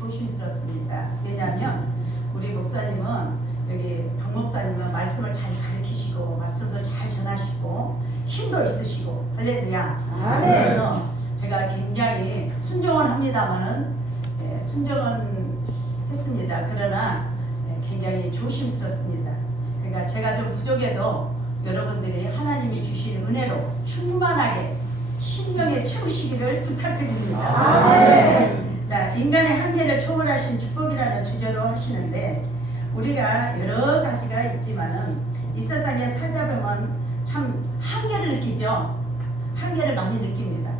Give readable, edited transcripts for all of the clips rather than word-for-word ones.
조심스럽습니다. 왜냐하면 우리 목사님은 여기 박 목사님은 말씀을 잘 가르치시고 말씀도 잘 전하시고 힘도 있으시고 할렐루야. 그래서 제가 굉장히 순종은 합니다만은 순종은 했습니다. 그러나 굉장히 조심스럽습니다. 그러니까 제가 좀 부족해도 여러분들이 하나님이 주신 은혜로 충만하게 신명에 채우시기를 부탁드립니다. 자, 인간의 한계를 초월하신 축복이라는 주제로 하시는데 우리가 여러 가지가 있지만은 이 세상에 살다 보면 참 한계를 느끼죠. 한계를 많이 느낍니다.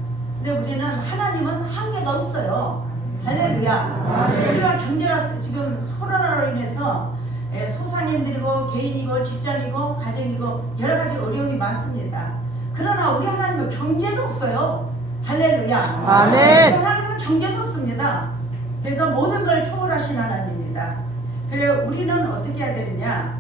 근데 우리는 하나님은 한계가 없어요. 할렐루야. 우리가 경제가 지금 코로나로 인해서 소상인들이고 개인이고 직장이고 가정이고 여러 가지 어려움이 많습니다. 그러나 우리 하나님은 경제도 없어요. 할렐루야. 아멘. 우리 하나님은 경제도 없습니다. 그래서 모든 걸 초월하신 하나님입니다. 그래 우리는 어떻게 해야 되느냐?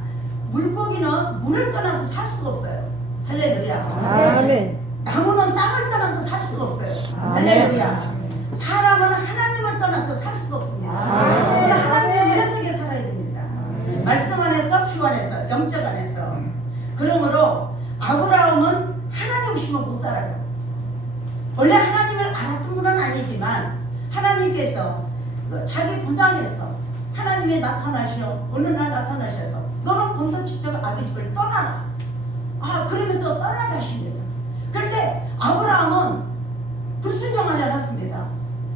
물고기는 물을 떠나서 살 수가 없어요. 할렐루야. 아멘. 나무는 땅을 떠나서 살 수가 없어요. 아멘. 할렐루야. 사람은 하나님을 떠나서 살 수가 없습니다. 우리는 하나님의 은혜 속에 살아야 됩니다. 말씀 안에서, 주 안에서, 영적 안에서. 그러므로 아브라함은 하나님 없이면 못 살아요. 원래 하나님을 알았던 분은 아니지만 하나님께서 자기 본당에서 하나님이 나타나셔 어느 날 나타나셔서 너는 본토 지적 아비 집을 떠나라. 그러면서 떠나게 하십니다. 그런데 아브라함은 불순종하지 않았습니다.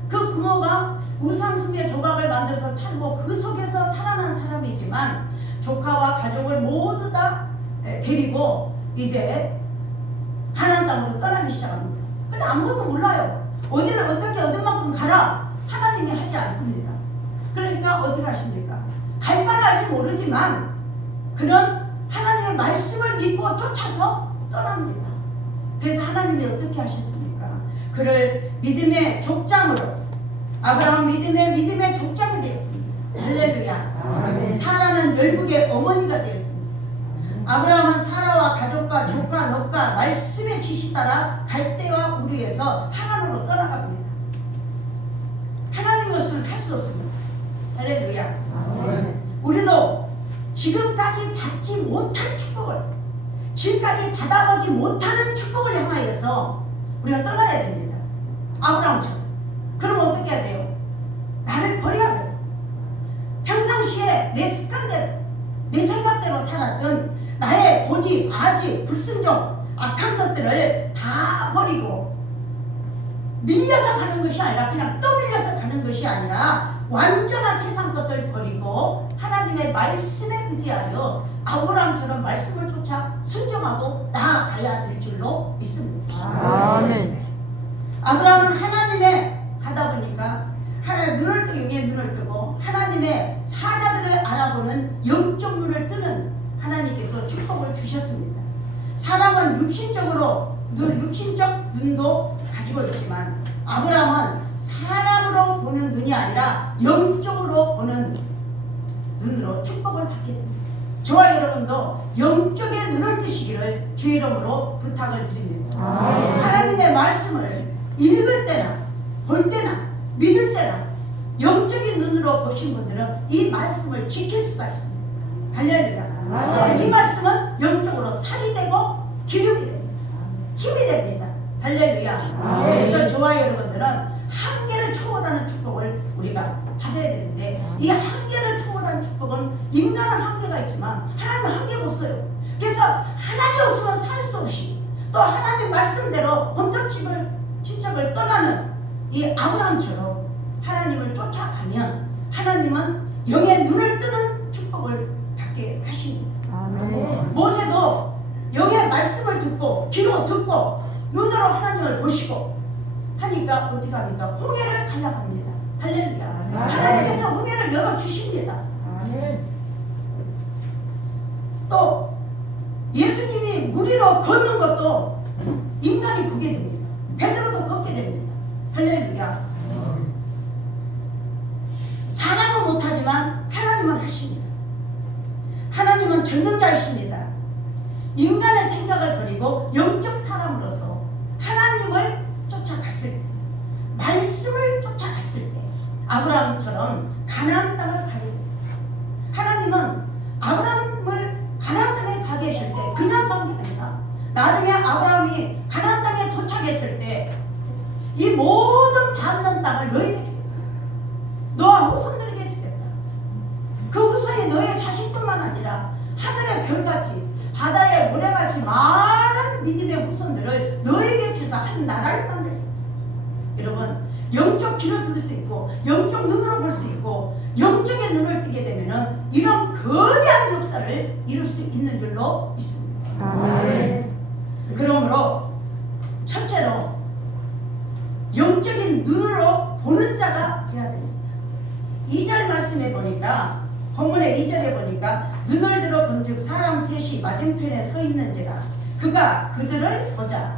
그 부모가 우상숭배 조각을 만들어서 차리고 그 속에서 살아난 사람이지만 조카와 가족을 모두 다 데리고 이제 가나안 땅으로 떠나기 시작합니다. 근데 아무것도 몰라요. 어디를 어떻게 얻은 만큼 가라. 하나님이 하지 않습니다. 그러니까 어떻게 하십니까? 갈 바를 알지 모르지만 그는 하나님의 말씀을 믿고 쫓아서 떠납니다. 그래서 하나님이 어떻게 하셨습니까? 그를 믿음의 족장으로 아브라함 믿음의 족장이 되었습니다. 할렐루야. 사라는 열국의 어머니가 되었습니다. 아브라함은 사라와 가족과 조카 롯과 말씀의 지시 따라 갈대와 우르에서 하나님으로 떠나갑니다. 하나님 없이는 살 수 없습니다. 할렐루야. 우리도 지금까지 받지 못한 축복을 지금까지 받아보지 못하는 축복을 향하여서 우리가 떠나야 됩니다. 아브라함처럼. 그러면 어떻게 해야 돼요? 나를 버려야 돼요. 평상시에 내 습관대로 내 생각대로 살았던 나의 고집, 아집, 불순종, 악한 것들을 다 버리고 밀려서 가는 것이 아니라 그냥 떠밀려서 가는 것이 아니라 완전한 세상 것을 버리고 하나님의 말씀에 의지하여 아브라함처럼 말씀을 쫓아 순종하고 나아가야 될 줄로 믿습니다. 아멘. 아브라함은 하나님의 가다 보니까 눈을 뜨고 영의 눈을 뜨고 하나님의 사자들을 알아보는 영적 눈을 뜨는 하나님께서 축복을 주셨습니다. 사람은 육신적 눈도 가지고 있지만 아브라함은 사람으로 보는 눈이 아니라 영적으로 보는 눈으로 축복을 받게 됩니다. 저와 여러분도 영적의 눈을 뜨시기를 주 이름으로 부탁을 드립니다. 하나님의 말씀을 읽을 때나 볼 때나 믿을 때나 영적인 눈으로 보신 분들은 이 말씀을 지킬 수가 있습니다. 할렐루야. 또 이 말씀은 영적으로 살이 되고 기름이 됩니다. 힘이 됩니다. 할렐루야. 그래서 저와 여러분들은 한계를 초월하는 축복을 우리가 받아야 되는데 이 한계를 초월하는 축복은 인간은 한계가 있지만 하나님은 한계가 없어요. 그래서 하나님 없으면 살 수 없이 또 하나님 말씀대로 본토 친척을 떠나는 이 아브라함처럼 하나님을 쫓아가면 하나님은 영의 눈을 뜨는 축복을 받게 하십니다. 아멘. 모세도 영의 말씀을 듣고 귀로 듣고 눈으로 하나님을 보시고 하니까 어떻게 합니까? 홍해를 갈라갑니다. 할렐루야. 하나님께서 홍해를 열어주십니다. 또 예수님이 물 위로 걷는 것도 인간이 보게 됩니다. 베드로도 걷게 됩니다. 할렐루야. 사람은 못하지만 하나님은 하십니다. 하나님은 전능자이십니다. 인간의 생각을 버리고 영적 사람으로서 하나님을 쫓아갔을 때, 말씀을 쫓아갔을 때 아브라함처럼 가나안 땅을 가게 됩니다. 하나님은 아브라함을 가나안 땅에 가게 하실 때 그냥 가게 됩니다. 나중에 아브라함이 가나안 땅에 도착했을 때 이 모든 밟는 땅을 너에게 주겠다. 너와 후손들에게 주겠다. 그 후손이 너의 자식뿐만 아니라 하늘의 별같이 바다의 모래같이 많은 믿음의 후손들을 너에게 주사 한 나라를 만들겠다. 여러분, 영적 귀로 들을 수 있고 영적 눈으로 볼 수 있고 영적인 눈을 뜨게 되면은 이런 거대한 역사를 이룰 수 있는 줄로 믿습니다. 아멘. 그러므로 첫째로 영적인 눈으로 보는 자가 되어야 됩니다. 2절 말씀에 보니까, 본문의 2절에 보니까 눈을 들어 본즉 사람 셋이 맞은편에 서 있는지라 그가 그들을 보자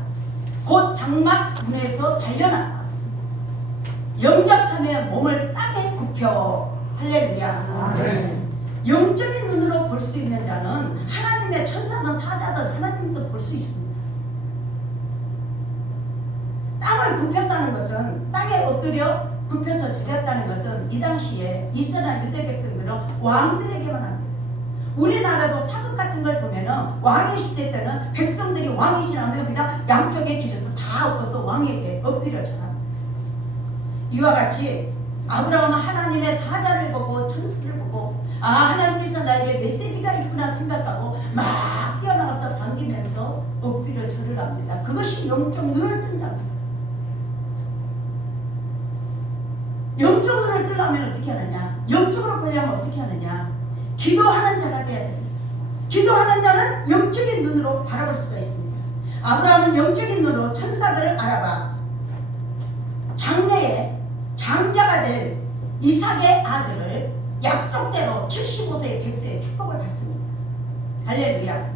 곧 장막 문에서 달려나가 영접하며 몸을 땅에 굽혀. 할렐루야. 아멘. 영적인 눈으로 볼 수 있는 자는 하나님의 천사든 사자든 하나님도 볼 수 있습니다. 땅을 굽혔다는 것은, 땅에 엎드려 굽혀서 절였다는 것은 이 당시에 이스라엘 유대 백성들은 왕들에게만 합니다. 우리나라도 사극 같은 걸 보면은 왕의 시대 때는 백성들이 왕이 지나면 그냥 양쪽에 길에서 다 엎어서 왕에게 엎드려 절합니다. 이와 같이 아브라함은 하나님의 사자를 보고 천사를 보고 하나님께서 나에게 메시지가 있구나 생각하고 막 뛰어나가서 반기면서 엎드려 절을 합니다. 그것이 영적 눈을 뜬 자입니다. 영적 눈을 뜨려면 어떻게 하느냐? 영적으로 보려면 어떻게 하느냐? 기도하는 자가 되어야 됩니다. 기도하는 자는 영적인 눈으로 바라볼 수가 있습니다. 아브라함은 영적인 눈으로 천사들을 알아봐 장래에 장자가 될 이삭의 아들을 약속대로 75세의 100세의 축복을 받습니다. 할렐루야.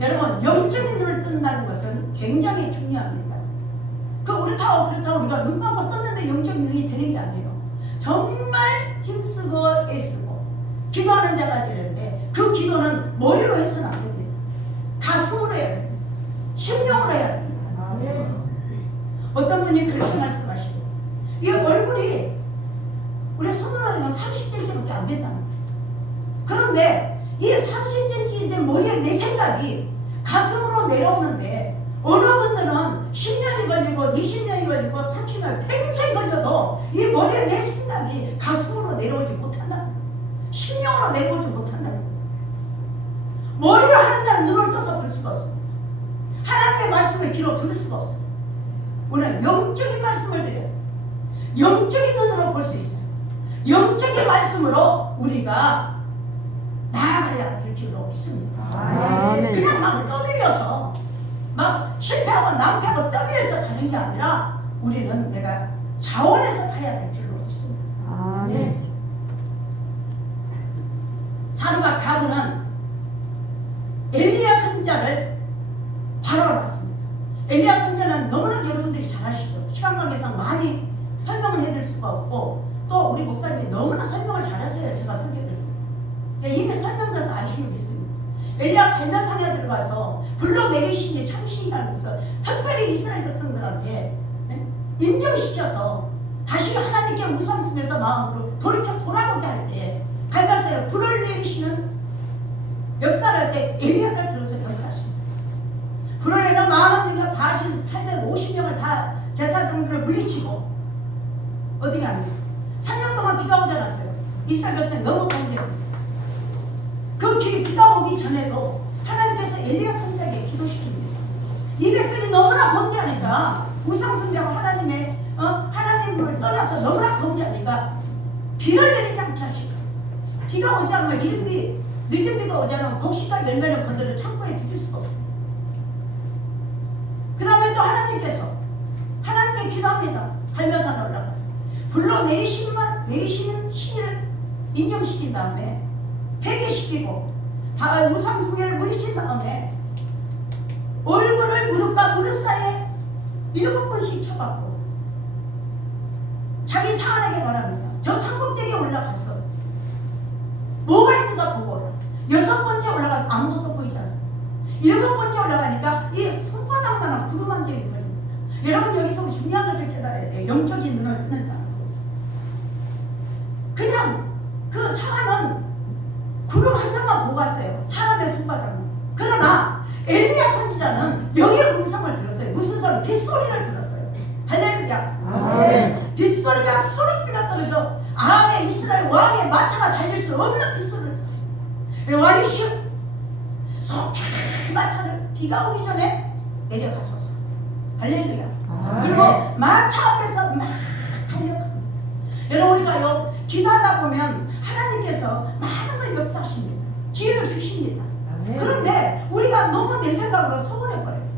여러분, 영적인 눈을 뜬다는 것은 굉장히 중요합니다. 그렇다고 우리가 눈 감고 떴는데 영적인 눈이 되는 게 아니에요. 정말 힘쓰고 애쓰고 기도하는 자가 되는데 그 기도는 머리로 해서는 안 됩니다. 가슴으로 해야 됩니다. 심령으로 해야 됩니다. 어떤 분이 그렇게 말씀하시고, 이 얼굴이 우리 손으로 하면 30cm밖에 안 된다는 거예요. 그런데 이 30cm 된 머리에 내 생각이 가슴으로 내려오는데 어느 분들은 10년이 걸리고 20년이 걸리고 30년 평생 걸려도 이 머리에 내 생각이 가슴으로 내려오지 못한다는 거예요. 심령으로 내려오지 못한다는 거예요. 머리로 하는 자는 눈을 떠서 볼 수가 없습니다. 하나님의 말씀을 귀로 들을 수가 없어요. 오늘 영적인 말씀을 드려야 돼요. 영적인 눈으로 볼 수 있어요. 영적인 말씀으로 우리가 나아가야 될 줄로 믿습니다. 아멘. 그냥 막 떠밀려서 막 실패하고 낭패하고 떠밀려서 가는 게 아니라 우리는 내가 자원해서 가야 될 줄로 믿습니다. 아멘. 사르밧 가브는 엘리야 선자를 바로 봤습니다. 엘리야 선자는 너무나 여러분들이 잘 아시죠. 시간 관계상 많이 설명을 해드릴 수가 없고 또 우리 목사님이 너무나 설명을 잘하셔야 제가 설교드립니다. 이미 설명돼서 아시는 게 있습니다. 엘리야 갈멜산에 들어가서 불러내리시니 참신이라는 것을 특별히 이스라엘 백성들한테 인정시켜서 다시 하나님께 우상숭배해서 마음으로 돌아보게 할 때 갈멜산에 불을 내리시는 역사를 할 때 엘리야를 들어서 역사하십니다. 불을 내려 많은 이가 바신 850명을 다 제사장들을 물리치고 어떻게 합니까? 3년 동안 비가 오지 않았어요. 이스라엘 백성이 너무 범죄합니다. 그 비가 오기 전에도 하나님께서 엘리야 선지자에게 기도시킵니다. 이 백성이 너무나 범죄하니까 우상숭배하고 하나님을 떠나서 너무나 범죄하니까 비를 내리지 않게 하시옵소서. 비가 오지 않으면 이른 비, 늦은 비가 오지 않으면 곡식과 열매는 그들을 창고에 두길 수가 없습니다. 그 다음에 또 하나님께서 하나님께 기도합니다. 갈멜산에 올라가서 불러 내리시는 신을 인정시킨 다음에 회개시키고 우상숭배를 물리친 다음에 얼굴을 무릎과 무릎 사이에 7번씩 쳐박고 자기 사안에게 말합니다. 저 산꼭대기에 올라가서 뭐가 있는가 보고 오라. 6번째 올라가도 아무것도 보이지 않습니다. 7번째 올라가니까 이 손바닥만한 구름 한 점이 보입니다. 여러분, 여기서 중요한 것을 깨달아야 돼요. 영적인 눈을 뜨는 자는 그냥 그 상하는 구름 한 점만 보고 갔어요. 사람의 손바닥만. 그러나 엘리야 선지자는 영의 음성을 들었어요. 무슨 소리? 빗소리를 들었어요. 할렐루야. 아멘. 빗소리가 수룩비가 떨어져 아함의 이스라엘 왕의 마차가 달릴 수 없는 빗소리를 들었어요. 왕이 속히 마차를 비가 오기 전에 내려가소서. 할렐루야. 그리고 마차 앞에서 막 달려갑니다. 여러분 우리가요 기도하다 보면 하나님께서 많은 걸 역사하십니다. 지혜를 주십니다. 그런데 우리가 너무 내 생각으로 소홀해버려요.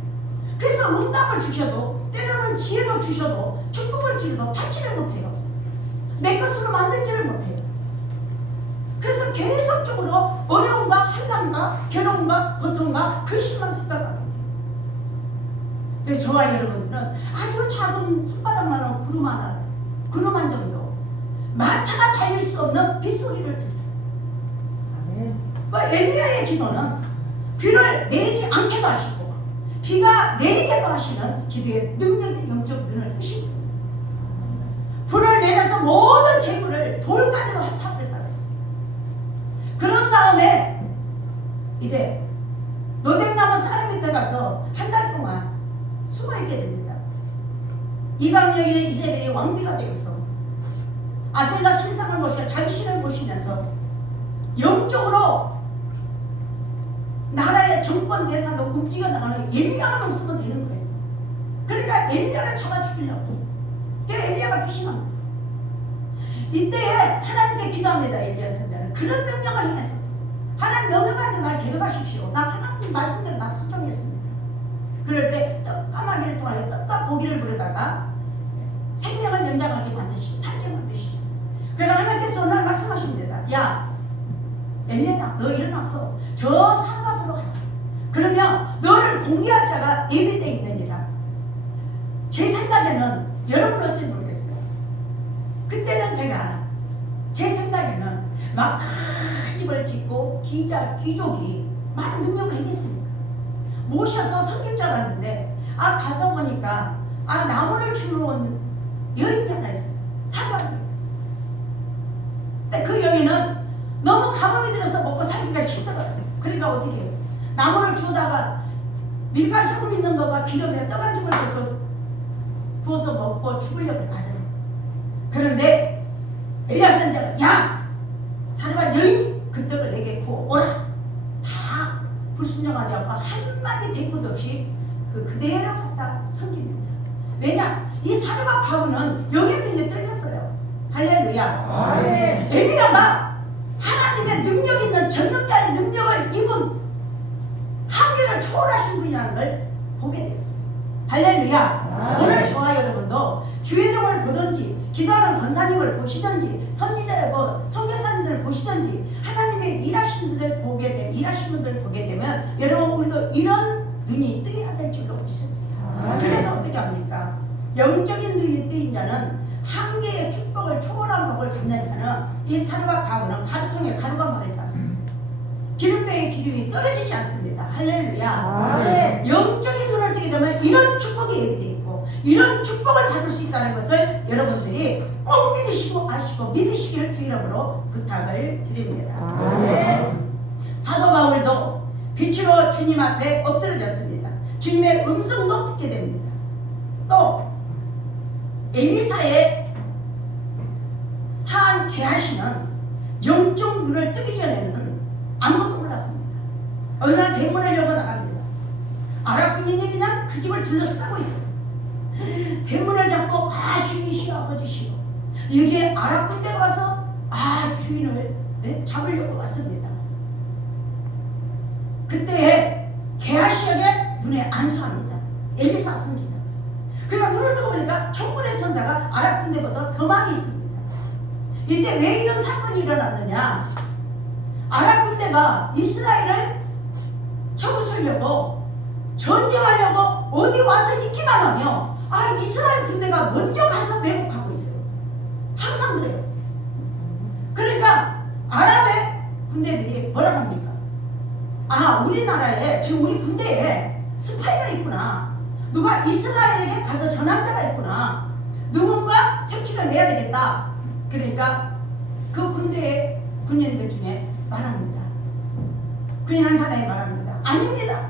그래서 응답을 주셔도 때로는 지혜도 주셔도 축복을 주셔도 받지를 못해요. 내 것으로 만들지를 못해요. 그래서 계속적으로 어려움과 한란과 괴로움과 고통과 근심만 생각하게 돼요. 그래서 저와 여러분들은 아주 작은 손바닥만한 구름 한 정도 마차가 달릴 수 없는 빗소리를 들어요. 그 엘리야의 기도는 비를 내리지 않게도 하시고 비가 내리게도 하시는 기도의 능력의 영적 눈을 뜨신 거예요. 불을 내려서 모든 재물을 돌까지도 헐탑했다고 했어요. 그런 다음에 이제 노देख나무 쌀 밑에 가서 한 달 동안 숨어있게 됩니다. 이방 여인의 이세벨이 왕비가 되겠어. 아셀라 신상을 모시고 자기 신을 모시면서 영적으로 나라의 정권 대사로 움직여 나가는 엘리야만 없으면 되는 거예요. 그러니까 엘리야를 잡아 죽이려고. 그러니까 엘리야가 피신합니다. 이때에 하나님께 기도합니다. 엘리야 선자는 그런 능력을 행했어. 하나님 명령하는데 날 데려가십시오. 나 하나님 말씀대로 다 순종했습니다. 그럴 때 까마귀를 통하여 떡과 고기를 부르다가 생명을 연장하게 만드시고 살게 만드시죠. 그러다 하나님께서 오늘 말씀하십니다. 야 엘리야 너 일어나서 저 산밭으로 가라. 그러면 너를 공개할 자가 예비되어 있느니라. 제 생각에는 여러분 어찌 모르겠어요. 그때는 제 생각에는 막 큰 집을 짓고 귀족이 많은 능력을 행했습니다. 모셔서 섬길 줄 알았는데 가서 보니까 나무를 주러 온 여인이 하나 있어요. 사관이. 근데 그 여인은 너무 가뭄이 들어서 먹고 살기가 힘들어요. 그러니까 어떻게 해요? 나무를 주다가 밀가루 조금 있는 거가 기름에 떡 한 줌을 부어서 먹고 죽으려고 하더라고요. 그런데 엘리야 선지자가 야! 사르밧 여인 그 떡을 내게 구워 오라. 다 불순종하지 않고 한마디 대꾸도 없이 그대로 갖다 섬깁니다. 왜냐? 이 사르밧 가문은 영의 눈이 뚫렸어요. 할렐루야. 엘리야가 하나님의 능력 있는 전능자의 능력을 입은 한계를 초월하신 분이라는 걸 보게 되었어요. 할렐루야. 오늘 저와 여러분도 주의 종을 보든지 기도하는 권사님을 보시든지 선교사님들을 보시든지 하나님의 일하신 분들을 보게 되면 여러분 우리도 이런 눈이 뜨여야 될 줄로 믿습니다. 그래서 어떻게 합니까? 영적인 눈이 뜨인 자는 한계의 축복을 초월한 복을 받는 자는 이 사르밧 가문은 가루통에 가루가 마르지 않습니다. 기름병에 기름이 떨어지지 않습니다. 할렐루야. 영적인 눈을 뜨게 되면 이런 축복이 예비되어 있고 이런 축복을 받을 수 있다는 것을 여러분들이 꼭 믿으시고 아시고 믿으시기를 주 이름으로 부탁을 드립니다. 사도 바울도 빛으로 주님 앞에 엎드려졌습니다. 주님의 음성도 듣게 됩니다. 또 엘리사의 사한 게하시는 영적 눈을 뜨기 전에는 아무것도 몰랐습니다. 어느 날 대문을 열고 나갑니다. 아랍 군인이 그냥 그 집을 둘러싸고 있어요. 대문을 잡고 주인이시여 아버지시여 여기에 아랍 군대가 와서 주인을 잡으려고 왔습니다. 그때 게하시에게 눈에 안수합니다. 엘리사 선지자. 그러니까 눈을 뜨고 보니까 천군의 천사가 아랍 군대보다 더 많이 있습니다. 이때 왜 이런 사건이 일어났느냐? 아랍 군대가 이스라엘을 쳐부수려고 전쟁하려고 어디 와서 있기만 하며 이스라엘 군대가 먼저 가서 매복하고 있어요. 항상 그래요. 그러니까 아랍의 군대들이 뭐라고 합니까? 우리나라에 지금 우리 군대에 스파이가 있구나. 누가 이스라엘에게 가서 전환자가 있구나. 누군가 색출해 내야 되겠다. 그러니까 그 군대의 군인들 중에 말합니다. 군인 한 사람이 말합니다. 아닙니다.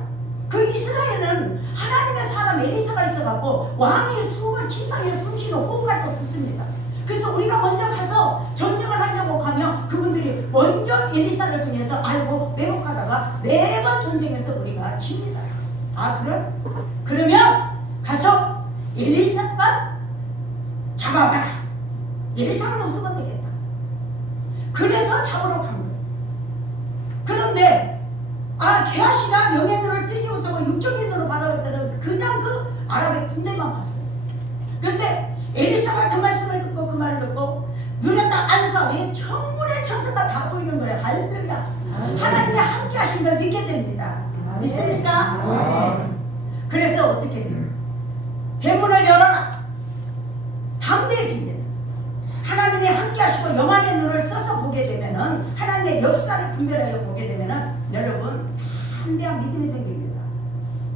그 이스라엘은 하나님의 사람 엘리사가 있어갖고 왕의 숨을 침상에 숨쉬는 호흡까지 듣습니다. 그래서 우리가 먼저 가서 전쟁을 하려고 하면 그분들이 먼저 엘리사를 통해서 알고 매복하다가 매번 전쟁에서 우리가 집니다. 아 그래? 그러면 가서 엘리사만 잡아가라. 엘리사만 없으면 되겠다. 그래서 잡으러 간 거예요. 그런데 게하시가 영의 눈을 뜨지 못하고 육적인 눈으로 바라볼 때는 그냥 그 아랍의 군대만 봤어요. 그런데 엘리사가 그 말씀을 듣고 그 말을 듣고 눈에 딱 안사니 천군의 천사가 다 보이는 거예요. 할렐루야. 하나님이 함께 하신 걸 믿게 됩니다. 믿습니까? 그래서 어떻게 돼요? 대문을 열어라. 담대해집니다. 하나님이 함께 하시고 영안의 눈을 떠서 보게 되면은 하나님의 역사를 분별하여 보게 되면은 여러분 담대한 믿음이 생깁니다.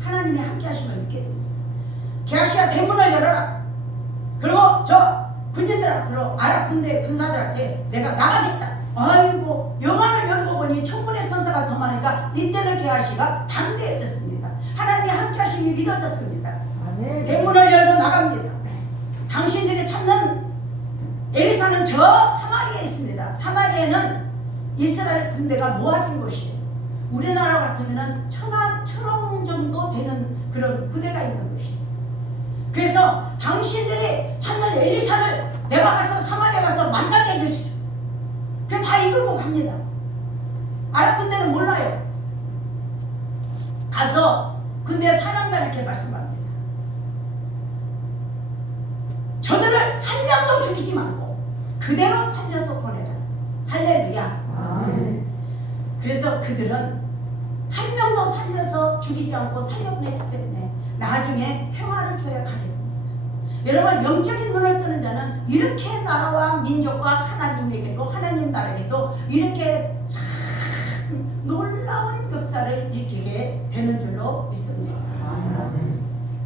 하나님이 함께 하심을 믿게 됩니다. 게하시야 대문을 열어라. 그리고 저 군인들 앞으로 아랍 군대 군사들한테 내가 나가겠다. 아이고 영안을 열고 보니 천군의 천사가 더 많으니까 이때는 게하시가 담대해졌습니다. 하나님이 함께 하심이 믿어졌습니다. 대문을 열고 나갑니다. 당신들이 찾는 엘리사는 저 사마리아에 있습니다. 사마리아는 이스라엘 군대가 모아진 곳이에요. 우리나라 같으면 천왕 정도 되는 그런 부대가 있는 곳이에요. 그래서 당신들이 찾는 엘리사를 내가 가서 사마리아 가서 만나게 해주시오. 그래서 다 이끌고 갑니다. 아랍 군대는 몰라요. 가서 군대 사령관에게 말씀합니다. 저들을 한 명도 죽이지 말고 그대로 살려서 보내라. 할렐루야. 그래서 그들은 한 명도 살려서 죽이지 않고 살려보냈기 때문에 나중에 평화를 줘야 가게 됩니다. 여러분 영적인 눈을 뜨는 자는 이렇게 나라와 민족과 하나님에게도 하나님 나라에게도 이렇게 참 놀라운 역사를 일으키게 되는 줄로 믿습니다.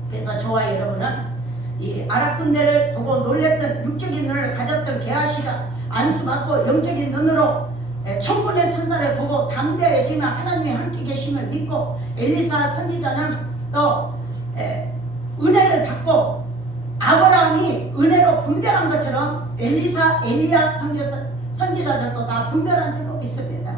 그래서 저와 여러분은 이 아랍 군대를 보고 놀랬던 육적인 눈을 가졌던 게하시가 안수받고 영적인 눈으로 천군의 천사를 보고 담대해지며 하나님의 함께 계심을 믿고 엘리사 선지자는 또 은혜를 받고 아브라함이 은혜로 분별한 것처럼 엘리사, 엘리야 선지자들도 다 분별한 줄로 믿습니다.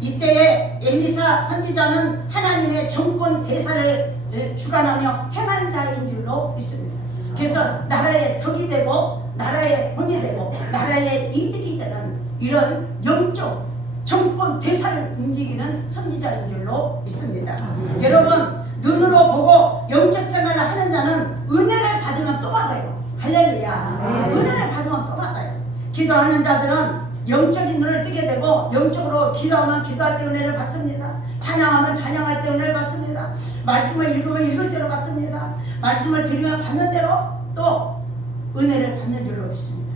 이때에 엘리사 선지자는 하나님의 정권 대사를 주관하며 행한 자인 줄로 믿습니다. 그래서 나라의 덕이 되고 나라의 본이 되고 나라의 이득이 되는 이런 영적 정권 대사를 움직이는 선지자인 줄로 믿습니다. 여러분 눈으로 보고 영적 생활을 하는 자는 은혜를 받으면 또 받아요. 할렐루야. 은혜를 받으면 또 받아요. 기도하는 자들은 영적인 눈을 뜨게 되고 영적으로 기도하면 기도할 때 은혜를 받습니다. 찬양하면 찬양할 때 은혜를 받습니다. 말씀을 읽으면 읽을 대로 받습니다. 말씀을 들으면 받는 대로 또 은혜를 받는 줄로 믿습니다.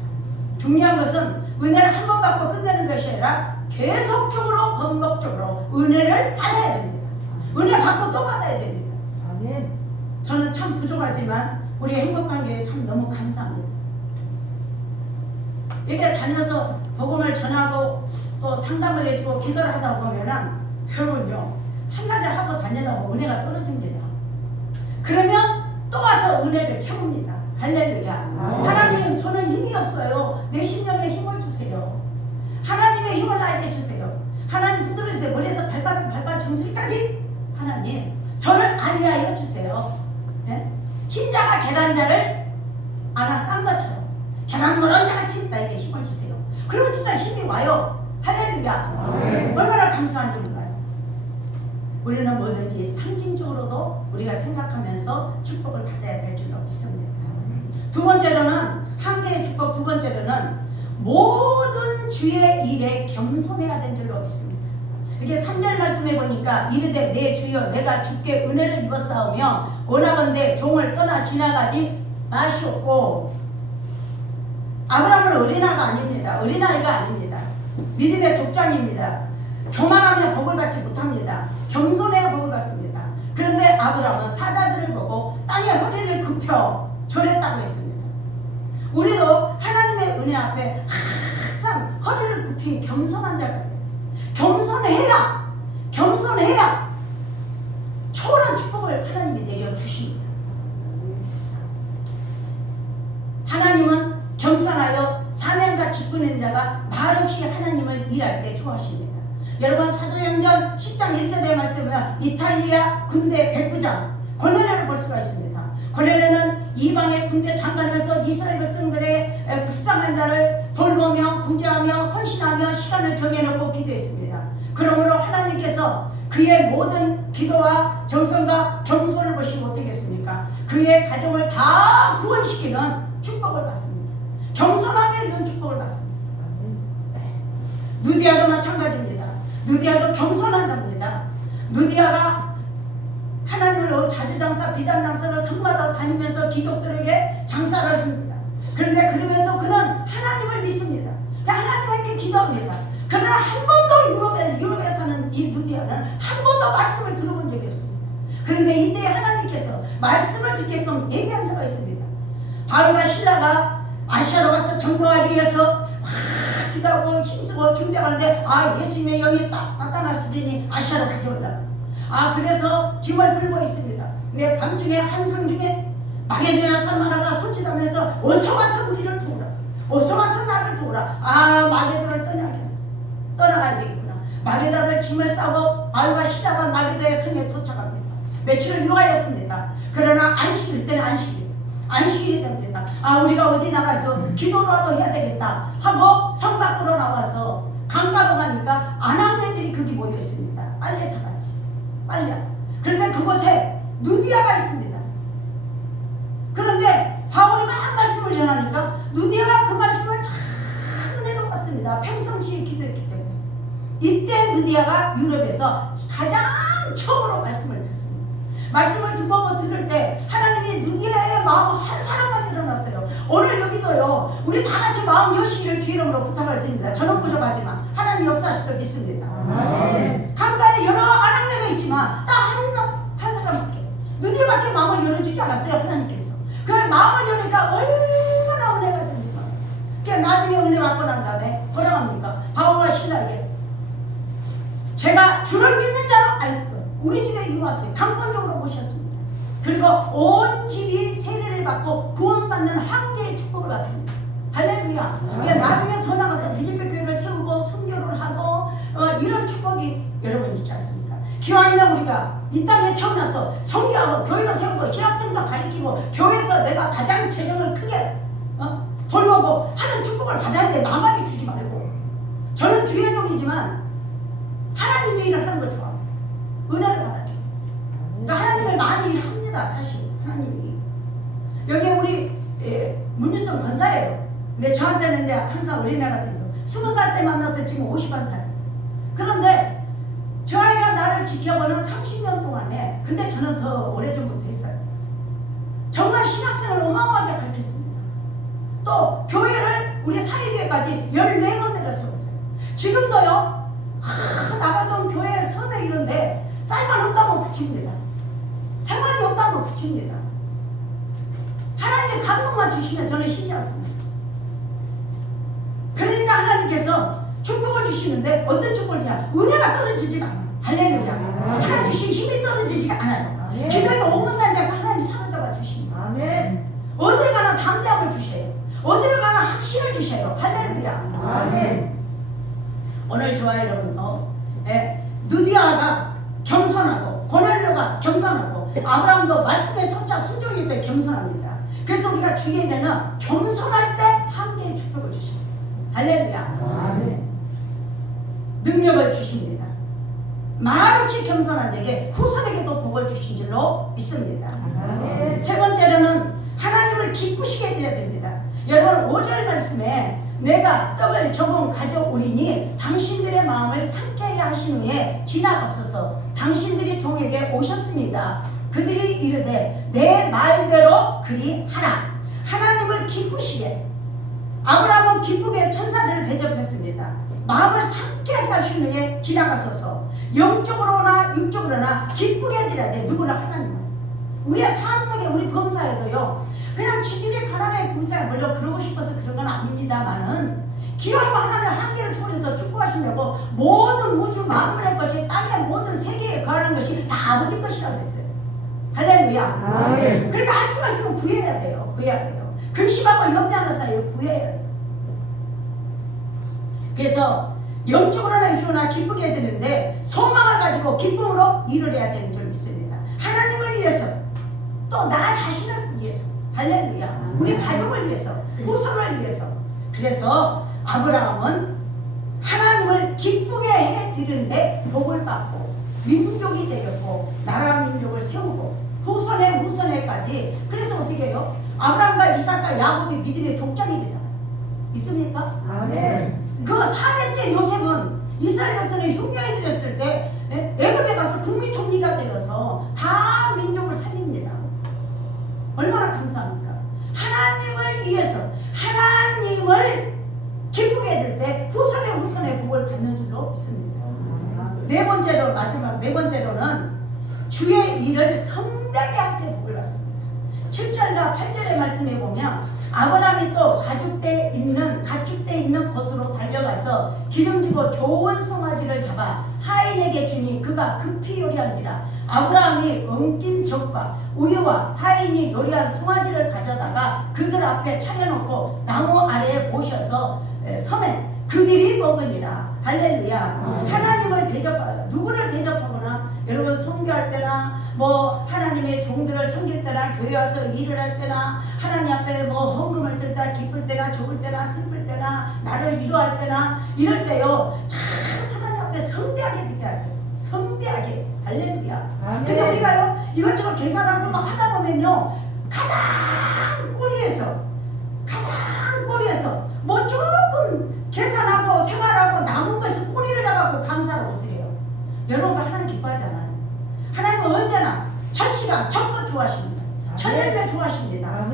중요한 것은 은혜를 한 번 받고 끝내는 것이 아니라 계속적으로 반복적으로 은혜를 받아야 됩니다. 은혜 받고 또 받아야 됩니다. 저는 참 부족하지만 우리 행복한 교회 참 너무 감사합니다. 이렇게 다녀서 복음을 전하고 또 상담을 해주고 기도를 하다 보면은 여러분요 한가지 하고 다니다 보면 은혜가 떨어집니다. 그러면 또 와서 은혜를 채웁니다. 할렐루야. 하나님 저는 힘이 없어요. 내 심령에 힘을 주세요. 하나님의 힘을 나에게 주세요. 하나님 붙들으세요. 머리에서 발바닥 정수리까지 하나님 저를 알리하여 주세요. 네? 흰자가 계란자를 안아 싼 것처럼 계란 노른자같이 나에게 힘을 주세요. 그러면 진짜 힘이 와요. 할렐루야. 얼마나 감사한 줄인가요? 우리는 뭐든지 상징적으로도 우리가 생각하면서 축복을 받아야 될 줄로 믿습니다. 두 번째로는 한계의 축복, 두 번째로는 모든 주의 일에 겸손해야 될 줄로 믿습니다. 이게 3절 말씀해 보니까 이르되 내 주여 내가 주께 은혜를 입었사오며 원하건대 종을 떠나 지나가지 마시옵고. 아브라함은 어린아이가 아닙니다. 어린아이가 아닙니다. 믿음의 족장입니다. 교만하며 복을 받지 못합니다. 겸손해야 복을 받습니다. 그런데 아브라함은 사자들을 보고 땅에 허리를 굽혀 절했다고 했습니다. 우리도 하나님의 은혜 앞에 항상 허리를 허리를 굽힌 겸손한 자가 돼요. 겸손해야 초월한 축복을 하나님이 내려주십니다. 하나님은 겸손하여 사명과 직분 있는 자가 말없이 하나님을 일할 때 좋아하십니다. 여러분 사도행전 10장 1절의 말씀에 보면 이탈리아 군대 백부장 고넬료를 볼 수가 있습니다. 고넬료는 이방의 군대 장관에서 이스라엘 백성들의 불쌍한 자를 돌보며 구제하며 헌신하며 시간을 정해놓고 기도했습니다. 그러므로 하나님께서 그의 모든 기도와 정성과 겸손을 보시면 어떻겠습니까? 그의 가정을 다 구원시키는 축복을 받습니다. 겸손하게 이런 축복을 받습니다. 누디아도 마찬가지입니다. 누디아도 겸손한 자입니다. 누디아가 하나님을 자주장사 비단장사로 성마다 다니면서 귀족들에게 장사를 합니다. 그런데 그러면서 그는 하나님을 믿습니다. 하나님께 기도합니다. 그러나 한 번도 유럽에 사는 이 누디아는 한 번도 말씀을 들어본 적이 없습니다. 그런데 이때 하나님께서 말씀을 듣게끔 얘기한 자가 있습니다. 바울과 실라가 아시아로 가서 전도하기 위해서 막 기도하고 힘쓰고 준비하는데 예수님의 영이 딱 나타나시더니 아시아로 가져오려고. 그래서 짐을 들고 있습니다. 근데 밤중에 한상 중에 마게도냐 사람 하나가 소치하면서 어서 와서 우리를 도우라. 어서 와서 나를 도우라. 마게도를 떠나가야 되겠구나. 마게도를 짐을 싸고 바울과 실라가 마게도의 성에 도착합니다. 며칠을 유하였습니다. 그러나 안식일 때는 안식일이 됩니다. 우리가 어디 나가서 기도라도 해야 되겠다 하고 성 밖으로 나와서 강가로 가니까 아낙네들이 거기 모여 있습니다. 빨래터같이 빨려. 그런데 그곳에 누디아가 있습니다. 그런데 바울이 막 말씀을 전하니까 누디아가 그 말씀을 참 은혜로 받습니다. 평상시에 기도했기 때문에. 이때 누디아가 유럽에서 가장 처음으로 말씀을 듣습니다. 말씀을 듣고 들을 때 하나님이 누디아의 마음 한 사람만 일어났어요. 오늘 여기도요, 우리 다 같이 마음 여시기를 주 이름으로 부탁을 드립니다. 저는 부족하지만 하나님 역사하실 줄 믿습니다. 강가에 여러 아낙네가 있지만 딱 한 사람밖에, 누디아밖에 마음을 열어주지 않았어요. 하나님께서. 그 마음을 여니까 얼마나 은혜가 됩니까? 나중에 은혜 받고 난 다음에 뭐라고 합니까? 바울과 실라에게 제가 주를 믿는 자로 알고 우리 집에 이와서 강권적으로 모셨습니다. 그리고 온 집이 세례를 받고 구원받는 한계의 축복을 받습니다. 할렐루야. 나중에 더 나가서 빌립보 교회를 세우고 선교를 하고 이런 축복이 여러분 있지 않습니까? 기왕이면 우리가 이 땅에 태어나서 선교하고 교회도 세우고 신학생도 가르치고 교회에서 내가 가장 재정을 크게 돌보고 하는 축복을 받아야 돼. 남에게 주지 말고. 저는 주의종이지만 하나님의 일을 하는 거 좋아합니다. 은혜를 받았기. 그러니까 하나님을 많이 일합니다. 사실 하나님이. 여기 우리 문유성 권사예요. 근데 저한테는 이제 항상 어린애 같은 거 20살 때 만나서 지금 51살. 그런데 저 아이가 나를 지켜보는 30년 동안에, 근데 저는 더 오래전부터 했어요. 정말 신학생을 어마어마하게 가르쳤습니다. 또 교회를 우리 사회교회까지 14군데가 세웠어요. 지금도요, 나가던 교회 섬에 이런데 쌀만 없다면 붙입니다. 생활이 없다면 붙입니다. 하나님의 감동만 주시면 저는 쉬지 않습니다. 그러니까 하나님께서 축복을 주시는데 어떤 축복이냐? 은혜가 떨어지지 않아요. 할렐루야. 하나님 주신 힘이 떨어지지가 않아요. 기도에 5분 단계에서 하나님 사로잡아 주십니다. 아멘. 어디를 가나 담대함을 주셔요. 어디를 가나 확신을 주셔요. 할렐루야. 아멘. 오늘 저와 여러분도 누디아가 겸손하고 고넬료가 겸손하고 아브라함도 말씀에 쫓아 순종일 때 겸손합니다. 그래서 우리가 주일에는 겸손할 때 함께 축복을 주십니다. 할렐루야. 아멘. 능력을 주십니다. 말없이 겸손한 자에게 후손에게도 복을 주신 줄로 믿습니다. 아멘. 세 번째로는 하나님을 기쁘시게 해드려야 됩니다. 여러분 5절 말씀에 내가 떡을 조금 가져오리니 당신들의 마음을 상쾌하게 하신 후에 지나가소서. 당신들이 종에게 오셨습니다. 그들이 이르되 내 말대로 그리 하라. 하나님을 기쁘시게. 아브라함은 기쁘게 천사들을 대접했습니다. 마음을 상쾌하게 하신 후에 지나가소서. 영적으로나 육적으로나 기쁘게 해드려야 돼. 누구나 하나님은. 우리의 삶 속에 우리 범사에도요, 그냥 지질이 가난해 군사에 물론 그러고 싶어서 그런 건 아닙니다만은 기왕이면 하나님 한계를 초래 모든 우주 만물의 것이 땅의 모든 세계에 거하는 것이 다 아버지 것이라고 했어요. 할렐루야. 아멘. 그러니까 할 수가 있으면 구해야 돼요. 구해야 돼요. 근심하고 염려하는 사이에 구해야 돼요. 그래서 영적으로나 육적으로나 기쁘게 되는데 소망을 가지고 기쁨으로 일을 해야 되는 점이 있습니다. 하나님을 위해서 또 나 자신을 위해서 할렐루야. 우리 가족을 위해서 후손을 위해서. 그래서 아브라함은 하나님을 기쁘게 해드리는데 복을 받고 민족이 되었고 나라 민족을 세우고 후손의 후손에까지. 그래서 어떻게 해요? 아브라함과 이삭과 야곱이 믿음의 족장이 되잖아요. 있습니까? 아멘. 그 4대째 요셉은 이스라엘 백성을 흉년이 들였을 때 애굽에 가서 국무총리가 되어서 다 민족을 살립니다. 얼마나 감사합니까? 하나님을 위해서 하나님을 기쁘게 해줄 때 후손의 복을 받는 줄로 있습니다. 네 번째로 마지막 네 번째로는 주의 일을 성대하게 할 때 복을 받습니다. 7절과 8절의 말씀에 보면 아브라함이 또 가축대 있는 곳으로 달려가서 기름지고 좋은 송아지를 잡아 하인에게 주니 그가 급히 요리한지라. 아브라함이 엉킨 젖과 우유와 하인이 요리한 송아지를 가져다가 그들 앞에 차려놓고 나무 아래에 모셔서 섬에 그들이 먹으니라. 할렐루야. 하나님을 누구를 대접하거나 여러분 선교할 때나 뭐 하나님의 종들을 섬길 때나 교회 와서 일을 할 때나 하나님 앞에 뭐 헌금을 들 때나 기쁠 때나 좋을 때나 슬플 때나 나를 위로할 때나 이럴 때요 참 하나님 앞에 성대하게 드려야 돼요. 성대하게. 할렐루야. 근데 우리가요 이것저것 계산하고 막 하다 보면요 가장 꼬리에서 뭐 조금 계산하고 생활하고 남은 것을 꼬리를 잡아고 감사를 못해요. 여러분 하나님 기뻐하지 않아요. 하나님은 언제나 첫 시간 첫것 좋아하십니다. 첫 열매 좋아하십니다.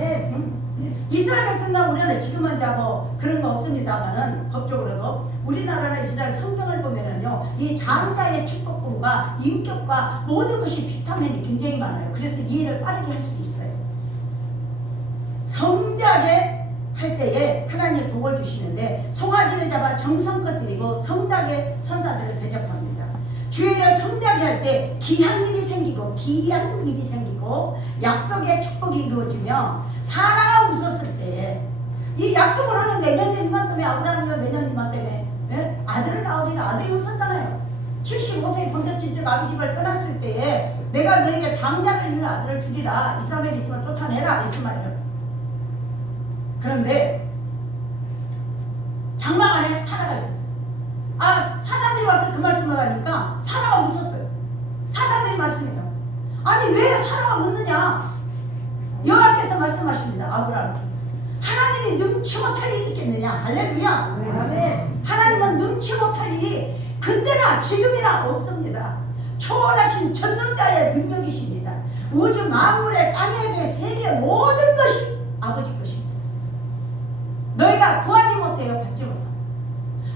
이스라엘 백성과 우리는 지금은 이제 뭐 그런 거 없습니다만은 법적으로도 우리나라나 이스라엘 성경을 보면은요 이 장자의 축복과 인격과 모든 것이 비슷한 면이 굉장히 많아요. 그래서 이해를 빠르게 할 수 있어요. 성대하게 할 때에 하나님 복을 주시는데 송아지를 잡아 정성껏 드리고 성대하게 천사들을 대접합니다. 주의를 성대하게 할 때 귀한 일이 생기고 약속의 축복이 이루어지며 사라가 웃었을 때에 이 약속을 하는 내년 이맘때문에 아브라함이요 내년 이맘때문에 아들을 낳으리라. 아들이 없었잖아요. 75세의 번쩍진즉 아비 집을 떠났을 때에 내가 너에게 장자를 이룬 아들을 주리라. 이사벨이 있지만 쫓아내라 이스마엘을. 그런데 장막 안에 사라가 있었어요. 사자들이 와서 그 말씀을 하니까 사라가 웃었어요. 사자들이 말씀해요. 아니 왜 사라가 웃느냐? 여호와께서 말씀하십니다. 아브라함 하나님이 능치 못할 일이 있겠느냐? 할렐루야. 하나님은 능치 못할 일이 그때나 지금이나 없습니다. 초월하신 전능자의 능력이십니다. 우주 만물의 땅에 세계 모든 것이 아버지 것입니다. 너희가 구하지 못해요. 받지 못합니다.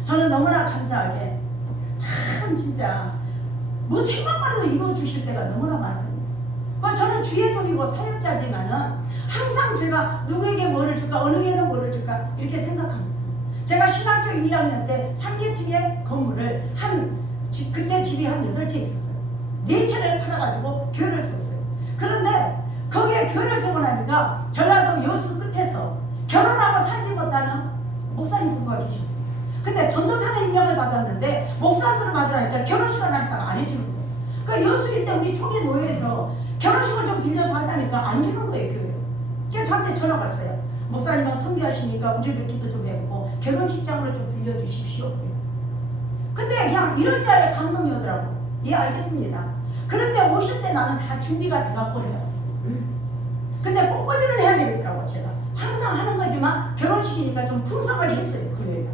저는 너무나 감사하게 참 진짜 뭐 생각만 해도 이루어주실 때가 너무나 많습니다. 저는 주의 종이고 사역자지만은 항상 제가 누구에게 뭐를 줄까 어느 개는 뭐를 줄까 이렇게 생각합니다. 제가 신학교 2학년 때 3계층의 건물을 그때 집이 한 8채 있었어요. 4채를 팔아가지고 교회를 세웠어요. 그런데 거기에 교회를 세우고 나니까 전라도 여수 끝에서 결혼하고 살지 못하는 목사님 부부가 계셨어요. 근데 전도사의 임명을 받았는데 목사처럼 받으라니까 결혼식을 하니까 안 해주는 거예요. 그러니까 여수 일대 우리 초기 노예에서 결혼식을 좀 빌려서 하자니까 안 주는 거예요. 교회에. 그래서 저한테 전화가 왔어요. 목사님은 선교하시니까 우리를 기도 좀 해보고 결혼식장으로 좀 빌려주십시오. 근데 그냥 이런 자에 감동이 오더라고. 예 알겠습니다. 그런데 오실 때 나는 다 준비가 돼갖고 올라왔어요. 근데 꽃꽂이를 해야 되겠더라고. 제가 항상 하는 거지만 결혼식이니까 좀 풍성하게 했어요. 교회가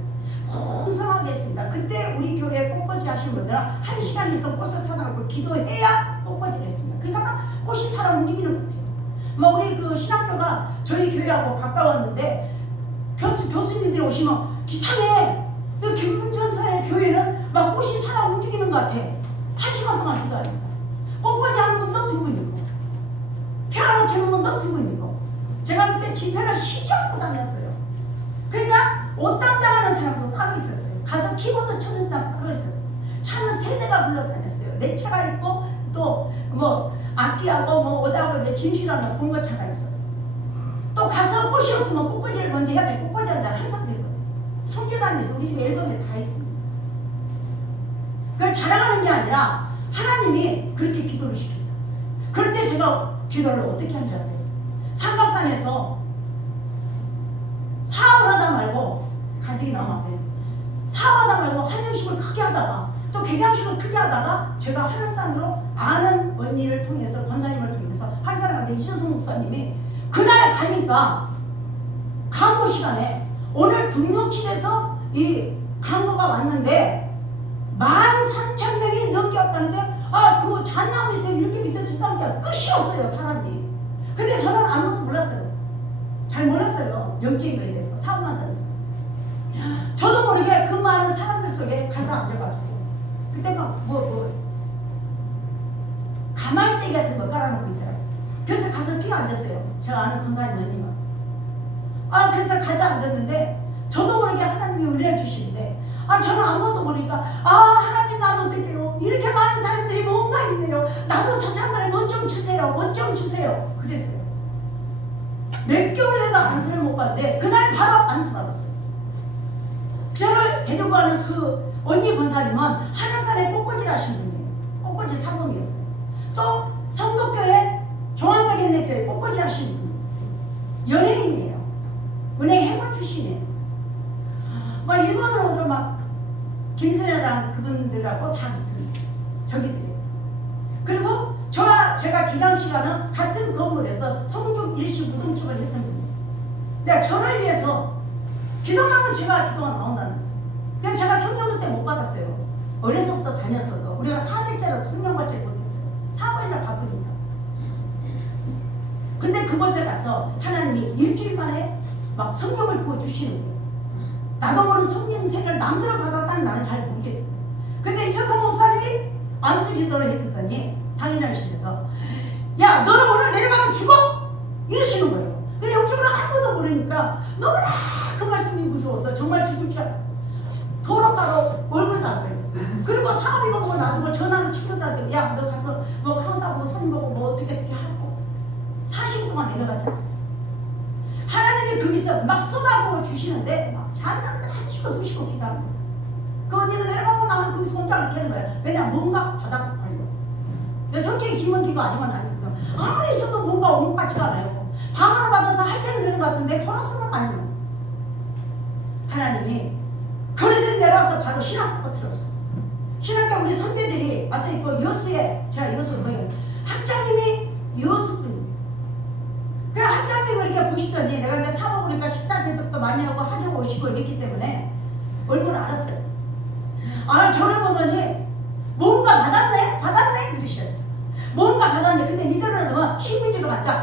풍성하게 했습니다. 그때 우리 교회에 꽃꽂이 하신 분들은 1시간 이상 꽃을 사다 놓고 기도해야 꽃꽂이를 했습니다. 그러니까 막 꽃이 살아 움직이는 것 같아요. 막 우리 그 신학교가 저희 교회하고 가까웠는데 교수님들이 오시면 기상해. 김문전사의 교회는 막 꽃이 살아 움직이는 것 같아. 1시간 동안 기도합니다. 꽃꽂이 하는 분도 2분이고 피아노 치는 분도 2분이고 제가 그때 집회를 시작하고 다녔어요. 그러니까 옷 담당하는 사람도 따로 있었어요. 가서 키보드 쳐는 사람 따로 있었어요. 차는 세 대가 불러다녔어요. 내 차가 있고 또 뭐 악기하고 뭐 오다고 이렇게 짐 실어놓은 봉고차가 있어. 또 가서 꽃이 없으면 꽃꽂이를 먼저 해야 돼. 꽃꽂이 한 잔 항상 들거든요. 성교단에서 우리 집 앨범에 다 있습니다. 그걸 자랑하는 게 아니라 하나님이 그렇게 기도를 시킨다. 그럴 때 제가 기도를 어떻게 하는지 아세요? 삼각산에서 사업을 하다 말고 가족이 나오면 사업하다 말고 한영식을 크게 하다가 또 객양식을 크게 하다가 제가 하늘산으로 아는 언니를 통해서 권사님을 통해서 하늘산한테 이천성 목사님이 그날 가니까 광고 시간에 오늘 등록집에서 이 광고가 왔는데 13,000명이 넘게 왔다는데 그거 잔나무에 저 이렇게 비싸서 싸운 게 끝이 없어요 사람이. 근데 저는 아무것도 몰랐어요. 잘 몰랐어요. 영적인 거에 대해서 사업만 다녔어요. 저도 모르게 그 많은 사람들 속에 가서 앉아가지고 그때 막 가말대 같은 거 깔아놓고 있더라고요. 그래서 가서 끼어 앉았어요. 제가 아는 권사님 언니가. 그래서 가서 앉았는데 저도 모르게 하나님이 은혜를 주시는데 저는 아무것도 모르니까 하나님 나는 어떡해요. 이렇게 많은 사람들이 뭔가 있네요. 나도 저 사람들을 뭐 좀 주세요. 뭐 좀 주세요. 그랬어요. 몇 개월 돼도 안수를 못 받는데 그날 바로 안수 받았어요. 저를 데리고 가는 그 언니 권사님은 하늘산에 꽃꽂이를 하신 분이에요. 꽃꽂이 사범이었어요. 또 성북교회 종암동에 있는 교회 꽃꽂이 하신 분이에요. 연예인이에요. 은행 해고 출신이에요. 막 일본으로 오더라 막 김선혜랑 그분들하고 다 붙은 저기들이에요. 그리고 제가 기강시간은 같은 건물에서 성북 일시 무동집을 했던 분이에요. 내가 저를 위해서 기도만 하면 제가 기도가 나온다는 거예요. 그래서 제가 성령 그때 못 받았어요. 어려서부터 다녔어도 우리가 4대째라도 성령 받지 못했어요. 사모이나 바쁘니까. 근데 그곳에 가서 하나님이 일주일 만에 막 성령을 부어주시는 거예요. 나도 모르는 성령 생을 남들을 받았다는 나는 잘 모르겠어요. 근데 이천성 목사님이 안수 기도를 해줬더니 당회장실에서 야 너는 오늘 내려가면 죽어? 이러시는 거예요. 근데 영적으로 아무것도 모르니까 너무나 그 말씀이 무서워서 정말 죽을 줄 알아요. 도로가로 얼굴도 안 걸렸어요. 그리고 사업이가 뭐 놔두고 전화로 친구들한테 야 너 가서 뭐 카운트하고 손님 보고 뭐 어떻게 하고 40분 동안 내려가지 않았어요. 하나님이 거기서 막 쏟아부어 주시는데 막 잔나무들 한 쉬고 두 쉬고 기도합니다. 그 언니는 내려가고 나면 거기서 혼자 이렇게 하는 거예요. 왜냐면 뭔가 바닥 걸려. 성격이 기면 기고 아니면 아니거든. 아무리 있어도 뭔가 오는 것 같지가 않아요. 방언을 받아서 할 때는 되는 것 같은데 돌아서는 아니에요. 하나님이 그래서 내려와서 바로 신학교가 들어갔어요. 신학교 우리 선배들이 와서 있고 여수에 제가 여수 보여요. 학장님이 여수분이에요. 그 학장님이 이렇게 보시더니 내가 이제 사복 그러니까 식사 대접도 많이 하고 하려고 오시고 이랬기 때문에 얼굴을 알았어요. 저를 보더니 뭔가 받았네? 그러셔요. 뭔가 받았네. 근데 이대로 하면 신분지로 갈까?